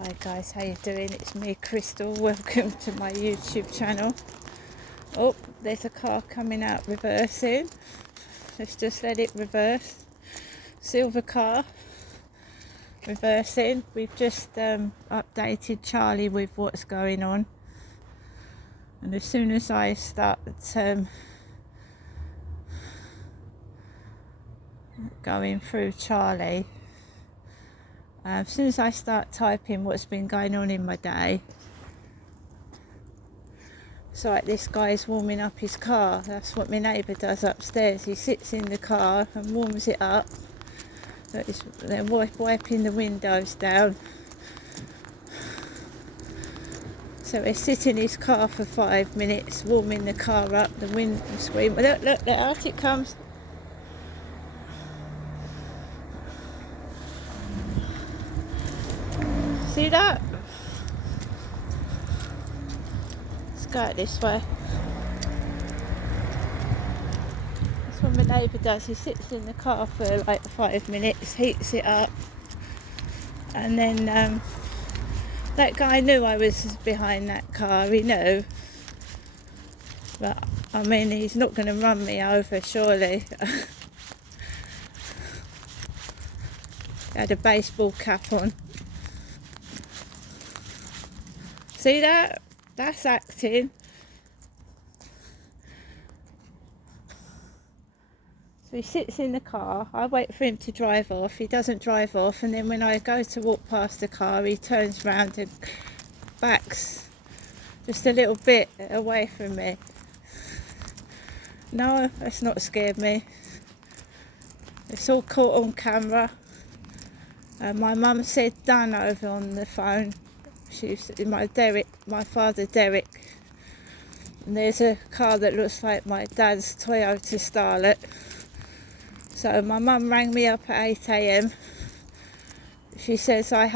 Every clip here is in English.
Hi guys, how you doing? It's me, Crystal. Welcome to my YouTube channel. Oh, there's a car coming out reversing. Let's just let it reverse. Silver car reversing. We've just updated Charlie with what's going on, and as soon as I start going through Charlie, as soon as I start typing what's been going on in my day, so like this guy's warming up his car. That's what my neighbour does upstairs. He sits in the car and warms it up. They're wiping the windows down. So they sit in his car for 5 minutes, warming the car up, the windscreen. Look, out it comes. See that? Let's go out this way. That's what my neighbour does. He sits in the car for like 5 minutes, heats it up, and then that guy knew I was behind that car. He knew, but I mean, he's not going to run me over, surely. He had a baseball cap on. See that? That's acting. So he sits in the car. I wait for him to drive off. He doesn't drive off, and then when I go to walk past the car, he turns round and backs just a little bit away from me. No, that's not scared me. It's all caught on camera. My mum said done over on the phone. She's my father Derek. And there's a car that looks like my dad's Toyota Starlet. So my mum rang me up at 8 a.m. She says I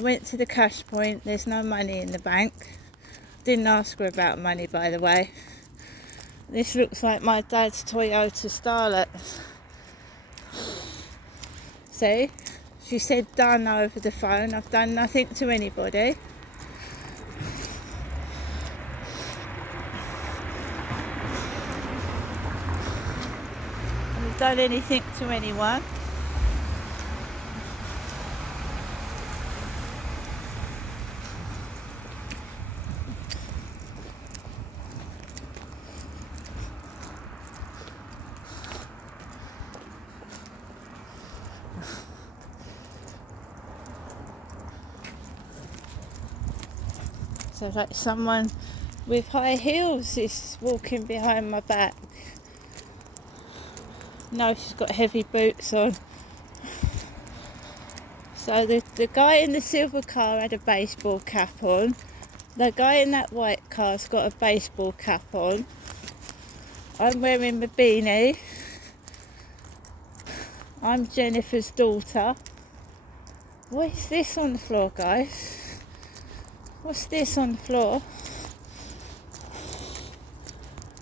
went to the cash point, there's no money in the bank. Didn't ask her about money, by the way. This looks like my dad's Toyota Starlet. See? She said done over the phone. I've done nothing to anybody. I haven't done anything to anyone. So like someone with high heels is walking behind my back. No, she's got heavy boots on. So the guy in the silver car had a baseball cap on. The guy in that white car's got a baseball cap on. I'm wearing my beanie. I'm Jennifer's daughter. What is this on the floor, guys? What's this on the floor?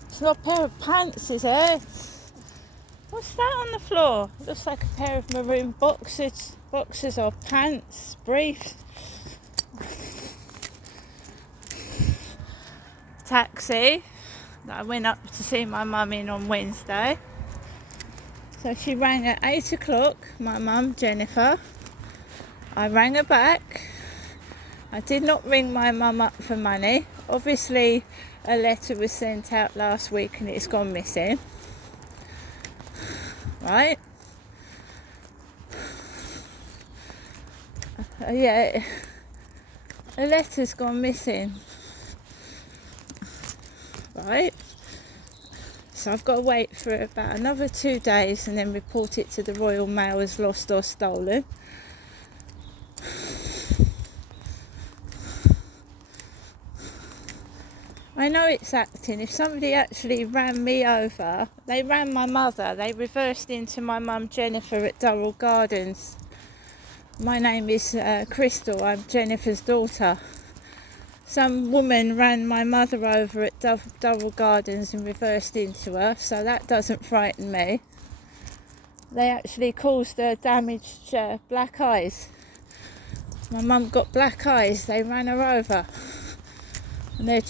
It's not a pair of pants, is it? What's that on the floor? It looks like a pair of maroon boxers or pants, briefs. Taxi that I went up to see my mum in on Wednesday. So she rang at 8 o'clock, my mum, Jennifer. I rang her back. I did not ring my mum up for money. Obviously, a letter was sent out last week and it's gone missing. Right? Yeah, a letter's gone missing. Right? So I've got to wait for about another 2 days and then report it to the Royal Mail as lost or stolen. I know it's acting. If somebody actually ran me over, they ran my mother, they reversed into my mum Jennifer at Durrell Gardens. My name is Crystal, I'm Jennifer's daughter. Some woman ran my mother over at Durrell Gardens and reversed into her, so that doesn't frighten me. They actually caused her damaged black eyes. My mum got black eyes, they ran her over. And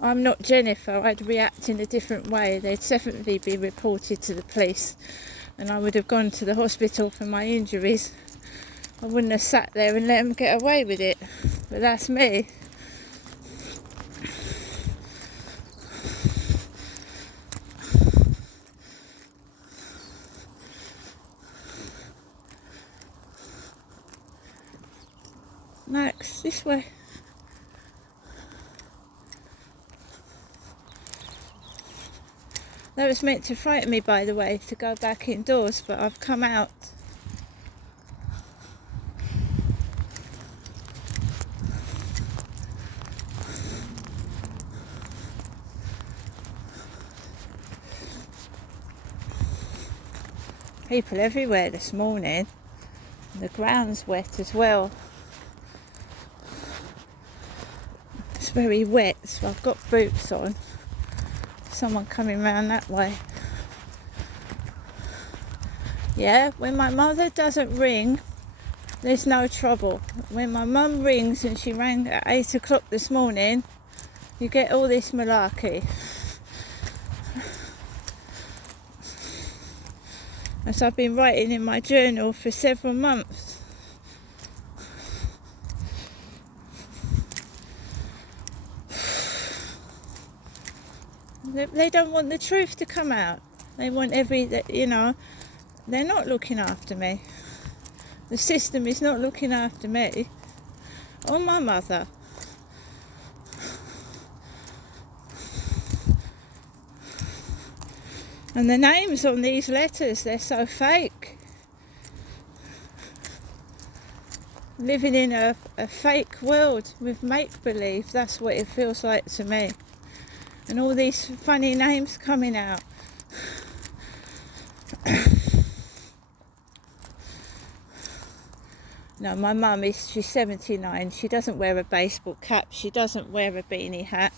I'm not Jennifer, I'd react in a different way. They'd definitely be reported to the police and I would have gone to the hospital for my injuries. I wouldn't have sat there and let them get away with it. But that's me. Max, this way. That was meant to frighten me, by the way, to go back indoors, but I've come out. People everywhere this morning. The ground's wet as well. It's very wet, so I've got boots on. Someone coming round that way. Yeah, when my mother doesn't ring, there's no trouble. When my mum rings, and she rang at 8 o'clock this morning, you get all this malarkey. As I've been writing in my journal for several months. They don't want the truth to come out. They want they're not looking after me. The system is not looking after me or my mother. And the names on these letters, they're so fake. Living in a fake world with make-believe, that's what it feels like to me. And all these funny names coming out. No, my mum she's 79. She doesn't wear a baseball cap. She doesn't wear a beanie hat.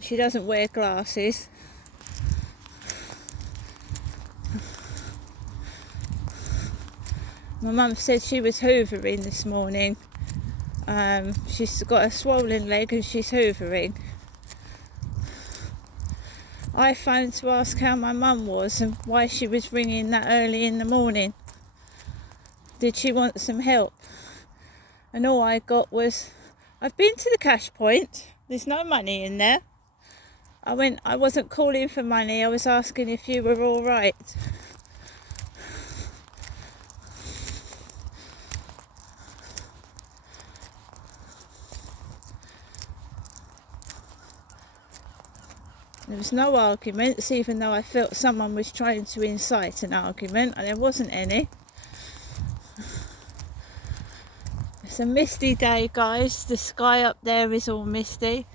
She doesn't wear glasses. My mum said she was hoovering this morning. She's got a swollen leg and she's hoovering. I phoned to ask how my mum was and why she was ringing that early in the morning. Did she want some help? And all I got was, I've been to the cash point, there's no money in there. I wasn't calling for money, I was asking if you were all right. There was no arguments, even though I felt someone was trying to incite an argument, and there wasn't any. It's a misty day, guys. The sky up there is all misty.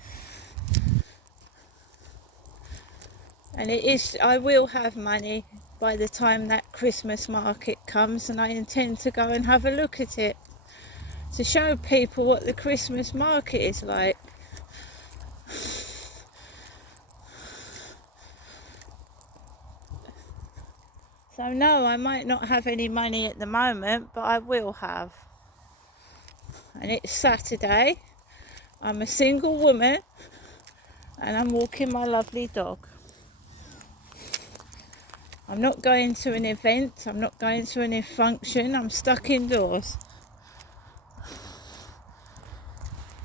And I will have money by the time that Christmas market comes, and I intend to go and have a look at it to show people what the Christmas market is like. So no, I might not have any money at the moment, but I will have. And it's Saturday. I'm a single woman and I'm walking my lovely dog. I'm not going to an event, I'm not going to any function, I'm stuck indoors.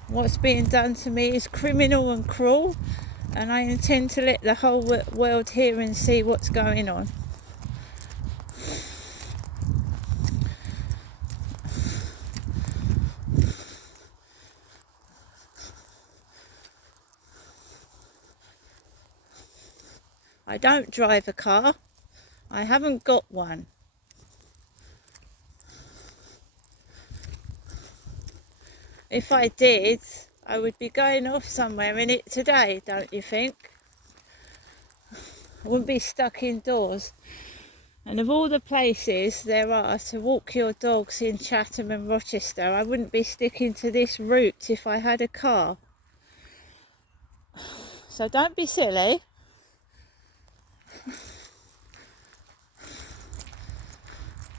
What's being done to me is criminal and cruel, and I intend to let the whole world hear and see what's going on. I don't drive a car. I haven't got one. If I did, I would be going off somewhere in it today, don't you think? I wouldn't be stuck indoors. And of all the places there are to walk your dogs in Chatham and Rochester, I wouldn't be sticking to this route if I had a car. So don't be silly.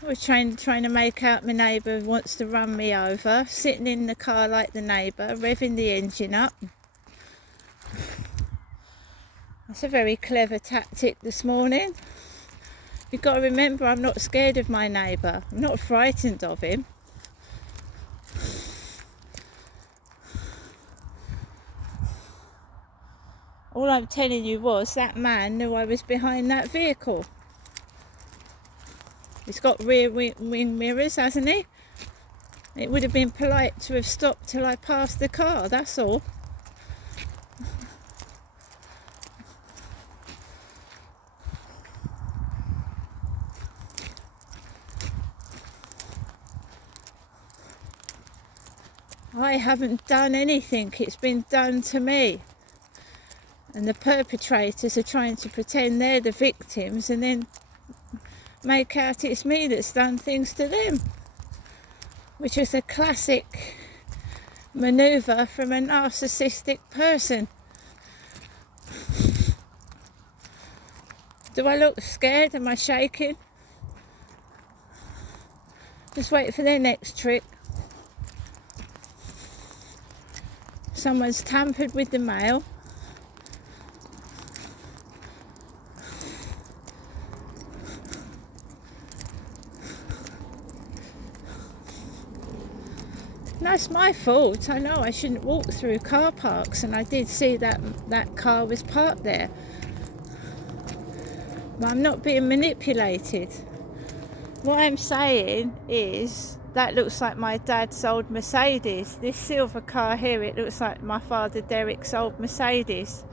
We're trying to make out my neighbour wants to run me over, sitting in the car like the neighbour, revving the engine up. That's a very clever tactic this morning. You've got to remember, I'm not scared of my neighbour. I'm not frightened of him. All I'm telling you was that man knew I was behind that vehicle. He's got rear wing mirrors, hasn't he? It would have been polite to have stopped till I passed the car, that's all. I haven't done anything, it's been done to me. And the perpetrators are trying to pretend they're the victims and then make out it's me that's done things to them. Which is a classic manoeuvre from a narcissistic person. Do I look scared? Am I shaking? Just wait for their next trick. Someone's tampered with the mail. That's my fault. I know I shouldn't walk through car parks, and I did see that car was parked there. But I'm not being manipulated. What I'm saying is that looks like my dad's old Mercedes. This silver car here, it looks like my father Derek's old Mercedes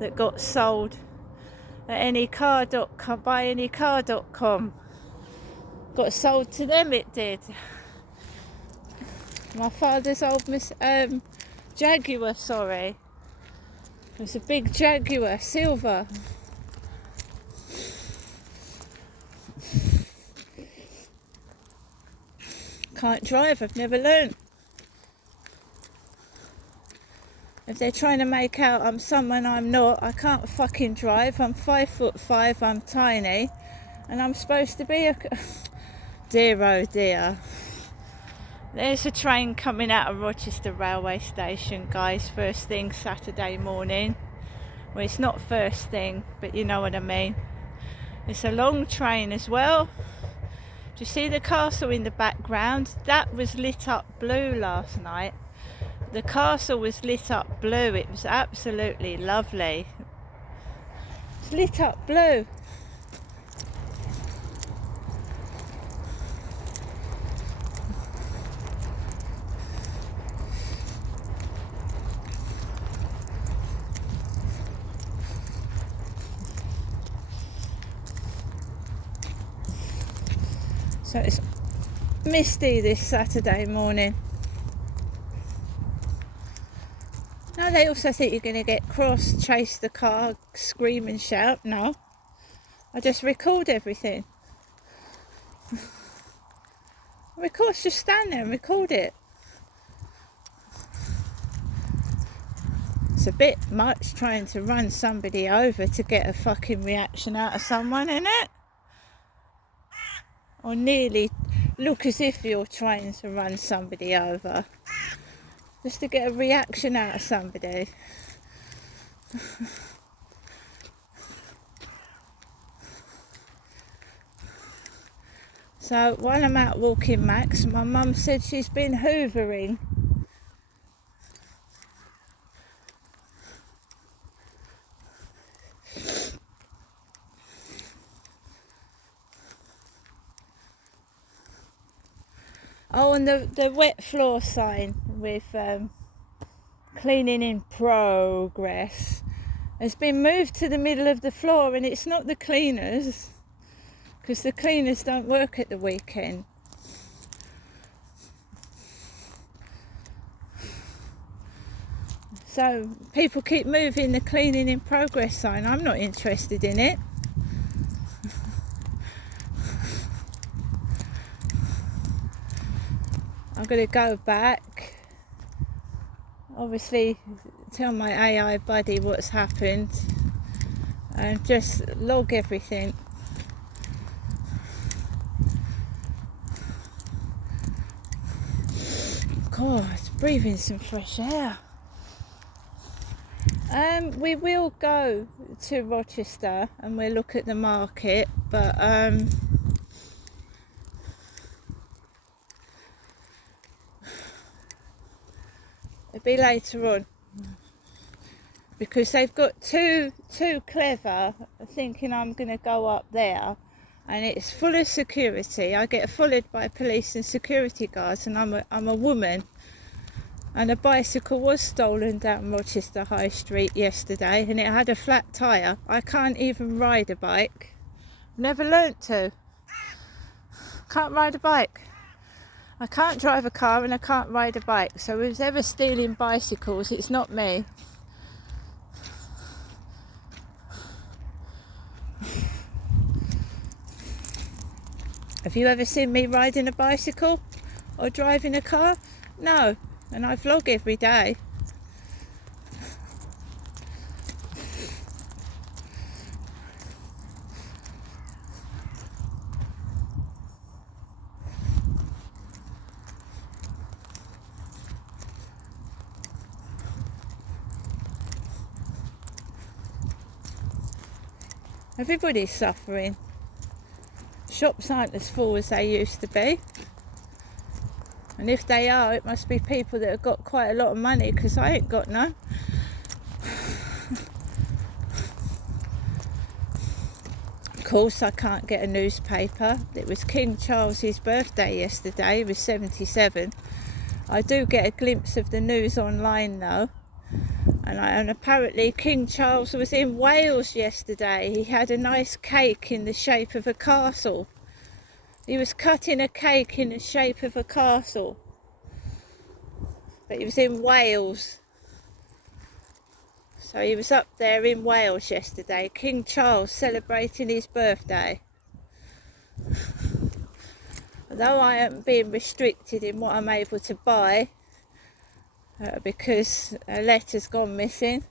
that got sold at anycar.com, by anycar.com. Got sold to them, it did. My father's old Jaguar, sorry. It was a big Jaguar, silver. Can't drive, I've never learned. If they're trying to make out I'm someone I'm not, I can't fucking drive. I'm 5'5", I'm tiny, and I'm supposed to be a... Dear oh dear. There's a train coming out of Rochester railway station, guys, first thing Saturday morning. Well, it's not first thing, but you know what I mean. It's a long train as well. Do you see the castle in the background? That was lit up blue last night. The castle was lit up blue. It was absolutely lovely. It's lit up blue. So it's misty this Saturday morning. No, they also think you're going to get cross, chase the car, scream and shout. No, I just record everything. Record, just stand there and record it. It's a bit much trying to run somebody over to get a fucking reaction out of someone, isn't it? Or nearly look as if you're trying to run somebody over. Just to get a reaction out of somebody. So while I'm out walking Max, my mum said she's been hoovering. Oh, and the wet floor sign with cleaning in progress has been moved to the middle of the floor, and it's not the cleaners, because the cleaners don't work at the weekend. So people keep moving the cleaning in progress sign. I'm not interested in it. I'm going to go back, obviously tell my AI buddy what's happened and just log everything. God, it's breathing some fresh air. We will go to Rochester and we'll look at the market, but it'll be later on, because they've got too clever thinking I'm going to go up there, and it's full of security. I get followed by police and security guards, and I'm a woman, and a bicycle was stolen down Rochester High Street yesterday, and it had a flat tyre. I can't even ride a bike. I've never learnt to. Can't ride a bike. I can't drive a car and I can't ride a bike. So who's ever stealing bicycles, it's not me. Have you ever seen me riding a bicycle or driving a car? No. And I vlog every day. Everybody's suffering. Shops aren't as full as they used to be. And if they are, it must be people that have got quite a lot of money, because I ain't got none. Of course, I can't get a newspaper. It was King Charles's birthday yesterday. He was 77. I do get a glimpse of the news online though. And apparently King Charles was in Wales yesterday. He had a nice cake in the shape of a castle. He was cutting a cake in the shape of a castle. But he was in Wales. So he was up there in Wales yesterday. King Charles celebrating his birthday. Although I am being restricted in what I'm able to buy, because a letter's gone missing,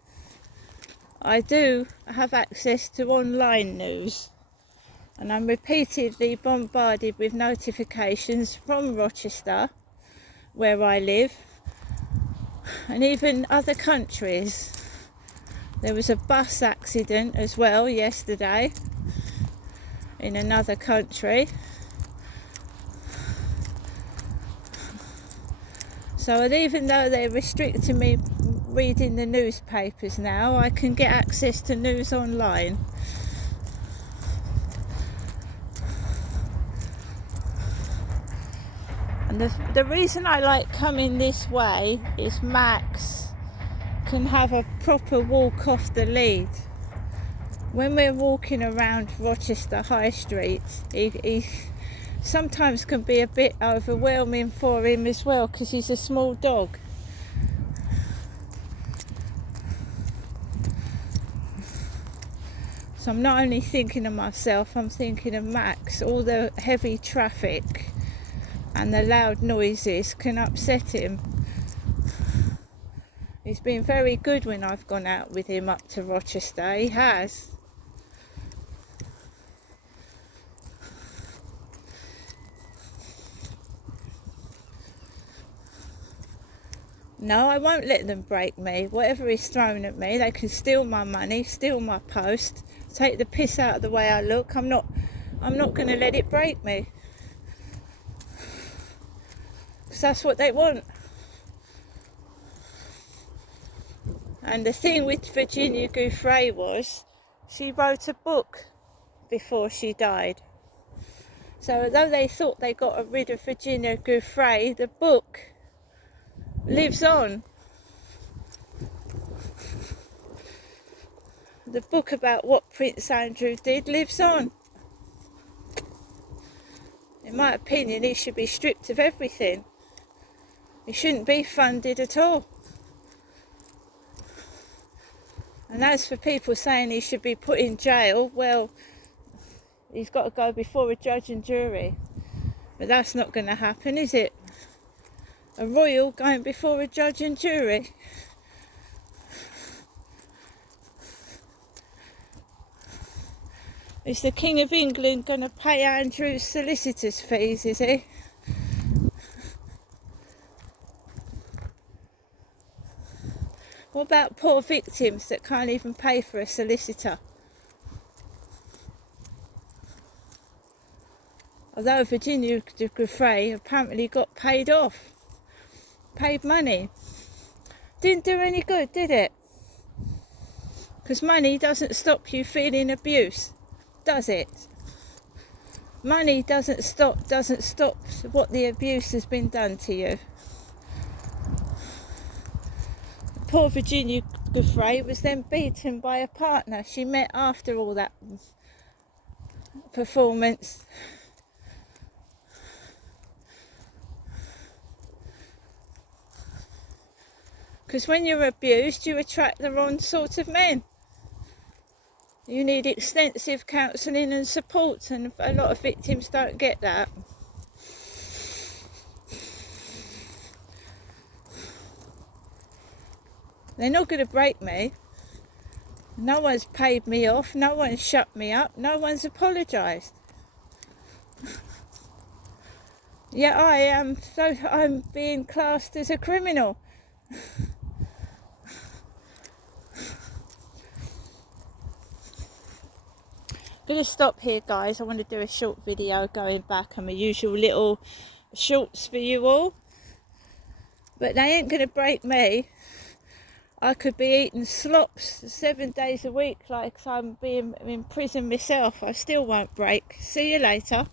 I do have access to online news. And I'm repeatedly bombarded with notifications from Rochester, where I live, and even other countries. There was a bus accident as well yesterday in another country. So even though they're restricting me reading the newspapers now, I can get access to news online. And the reason I like coming this way is Max can have a proper walk off the lead. When we're walking around Rochester High Street, he sometimes can be a bit overwhelming for him as well, because he's a small dog. So I'm not only thinking of myself, I'm thinking of Max. All the heavy traffic and the loud noises can upset him. He's been very good when I've gone out with him up to Rochester. He has. No, I won't let them break me. Whatever is thrown at me, they can steal my money, steal my post, take the piss out of the way I look. I'm not going to let it break me. Because that's what they want. And the thing with Virginia Giuffre was, she wrote a book before she died. So although they thought they got rid of Virginia Giuffre, the book lives on. The book about what Prince Andrew did lives on. In my opinion, he should be stripped of everything. He shouldn't be funded at all. And as for people saying he should be put in jail, well, he's got to go before a judge and jury. But that's not going to happen, is it? A royal going before a judge and jury. Is the King of England going to pay Andrew's solicitor's fees, is he? What about poor victims that can't even pay for a solicitor? Although Virginia Giuffre apparently got paid off, paid money. Didn't do any good, did it? Because money doesn't stop you feeling abuse, does it? Money doesn't stop what the abuse has been done to you. Poor Virginia Giuffre was then beaten by a partner she met after all that performance. Because when you're abused, you attract the wrong sort of men. You need extensive counselling and support, and a lot of victims don't get that. They're not going to break me. No one's paid me off, no one's shut me up, no one's apologised. Yet I'm being classed as a criminal. I'm going to stop here, guys. I want to do a short video going back on my usual little shorts for you all. But they ain't going to break me. I could be eating slops 7 days a week like I'm being in prison myself. I still won't break. See you later.